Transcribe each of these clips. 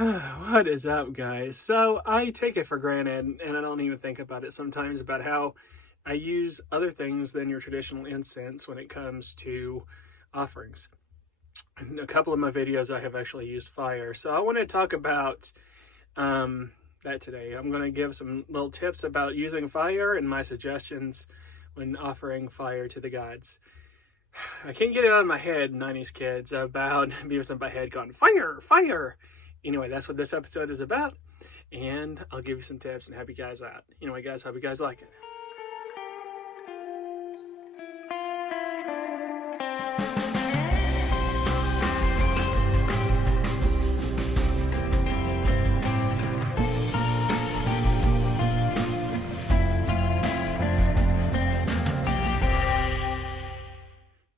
What is up, guys? So I take it for granted, and I don't even think about it sometimes, about how I use other things than your traditional incense when it comes to offerings. In a couple of my videos, I have actually used fire. So I want to talk about that today. I'm going to give some little tips about using fire and my suggestions when offering fire to the gods. I can't get it out of my head, 90s kids, about Beavis and Butthead going, fire, fire. Anyway, that's what this episode is about, and I'll give you some tips and help you guys out. Anyway, guys, hope you guys like it.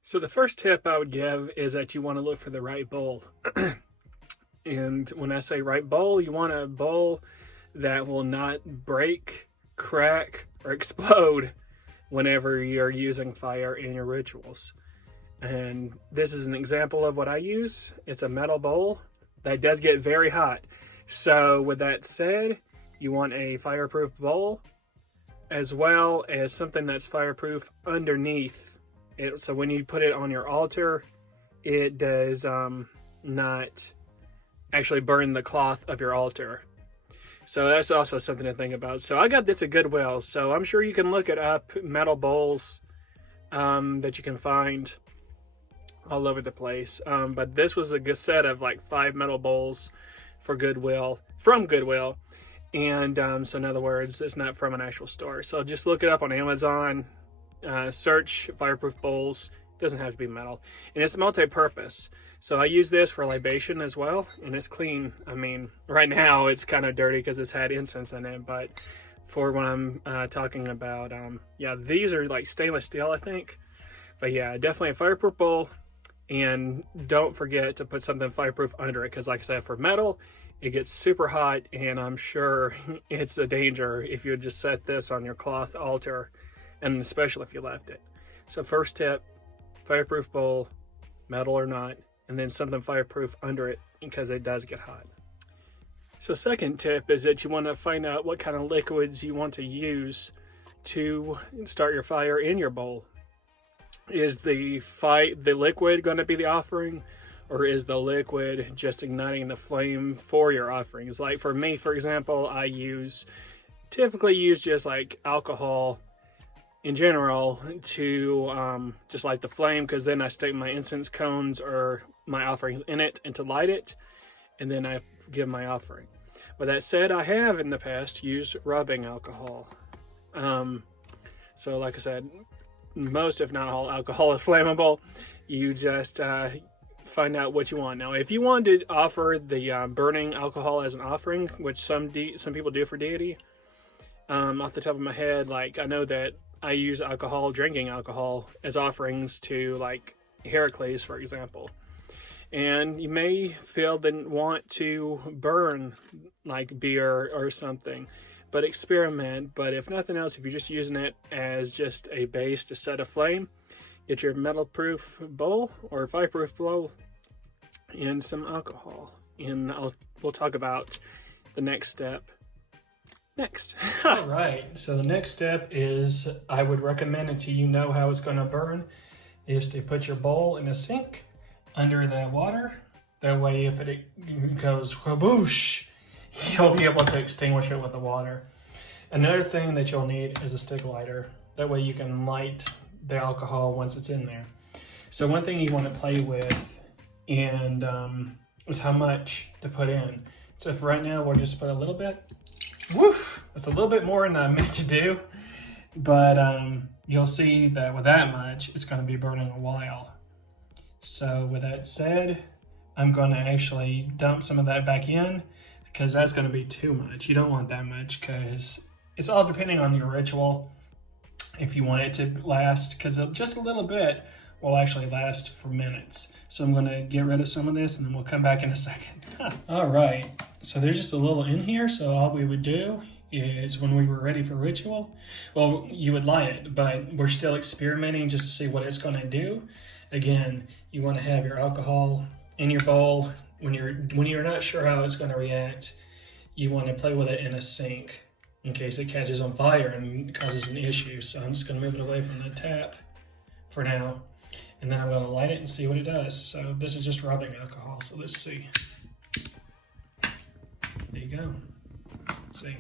So the first tip I would give is that you want to look for the right bowl. And when I say right bowl, you want a bowl that will not break, crack, or explode whenever you're using fire in your rituals. And this is an example of what I use. It's a metal bowl that does get very hot. So with that said, you want a fireproof bowl as well as something that's fireproof underneath it. So when you put it on your altar, it does not actually burn the cloth of your altar. So that's also something to think about. So I got this at Goodwill, so I'm sure you can look it up, metal bowls that you can find all over the place. But this was a good set of like 5 metal bowls for Goodwill, from Goodwill. And so in other words, it's not from an actual store. So just look it up on Amazon, search fireproof bowls. It doesn't have to be metal. And it's multi-purpose. So I use this for libation as well, and it's clean. I mean, right now it's kind of dirty because it's had incense in it, but for when I'm talking about, yeah, these are like stainless steel, I think. But yeah, definitely a fireproof bowl, and don't forget to put something fireproof under it, because like I said, for metal, it gets super hot, and I'm sure it's a danger if you just set this on your cloth altar, and especially if you left it. So first tip, fireproof bowl, metal or not, and then something fireproof under it because it does get hot. So second tip is that you want to find out what kind of liquids you want to use to start your fire in your bowl. Is the liquid going to be the offering, or is the liquid just igniting the flame for your offerings? Like for me, for example, I typically use just like alcohol in general to just light the flame, because then I stick my incense cones or my offerings in it and to light it, and then I give my offering. With that said, I have in the past used rubbing alcohol. So like I said, most if not all alcohol is flammable. You just find out what you want. Now if you want to offer the burning alcohol as an offering, which some people do for deity, off the top of my head, like I know that I use drinking alcohol as offerings to like Heracles, for example. And you may feel the want to burn like beer or something, but experiment. But if nothing else, if you're just using it as just a base to set a flame, get your metal-proof bowl or fireproof bowl and some alcohol. And we'll talk about the next step next. All right, so the next step is, I would recommend, until you know how it's going to burn, is to put your bowl in a sink under the water. That way, if it goes whoosh, you'll be able to extinguish it with the water. Another thing that you'll need is a stick lighter. That way you can light the alcohol once it's in there. So one thing you want to play with and is how much to put in. So for right now, we'll just put a little bit. Woof! That's a little bit more than I meant to do, but you'll see that with that much, it's going to be burning a while. So with that said, I'm going to actually dump some of that back in, because that's going to be too much. You don't want that much, because it's all depending on your ritual. If you want it to last, because just a little bit will actually last for minutes. So I'm going to get rid of some of this, and then we'll come back in a second. All right, so there's just a little in here. So all we would do is, when we were ready for ritual, well, you would light it, but we're still experimenting just to see what it's going to do. Again, you want to have your alcohol in your bowl, when you're not sure how it's going to react, you want to play with it in a sink in case it catches on fire and causes an issue. So I'm just going to move it away from the tap for now, and then I'm going to light it and see what it does. So this is just rubbing alcohol, so let's see. There you go. See.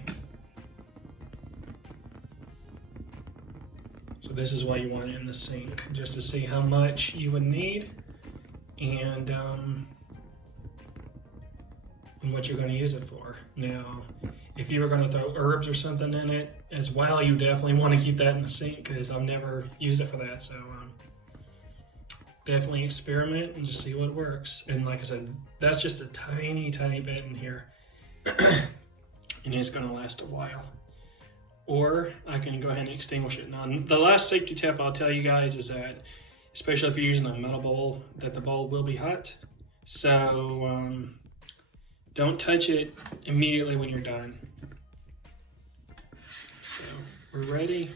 So this is why you want it in the sink, just to see how much you would need and what you're going to use it for. Now, if you were going to throw herbs or something in it as well, you definitely want to keep that in the sink because I've never used it for that. So definitely experiment and just see what works. And like I said, that's just a tiny, tiny bit in here. And it's going to last a while. Or I can go ahead and extinguish it. Now, the last safety tip I'll tell you guys is that, especially if you're using a metal bowl, that the bowl will be hot. So don't touch it immediately when you're done. So we're ready.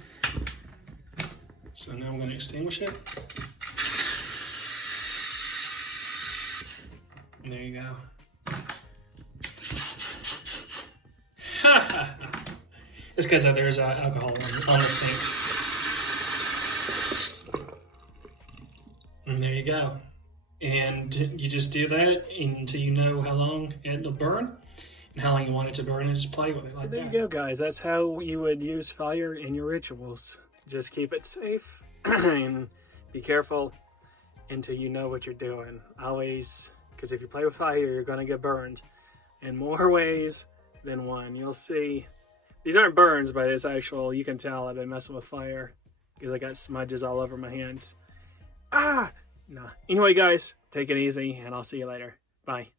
So now I'm going to extinguish it. And there you go. It's because there's alcohol on the sink. And there you go. And you just do that until you know how long it'll burn and how long you want it to burn, and just play with it like that. There you go, guys. That's how you would use fire in your rituals. Just keep it safe and be careful until you know what you're doing. Always, because if you play with fire, you're going to get burned in more ways than one. You'll see. These aren't burns, but it's actual, you can tell I've been messing with fire because I got smudges all over my hands. No. Anyway, guys, take it easy, and I'll see you later. Bye.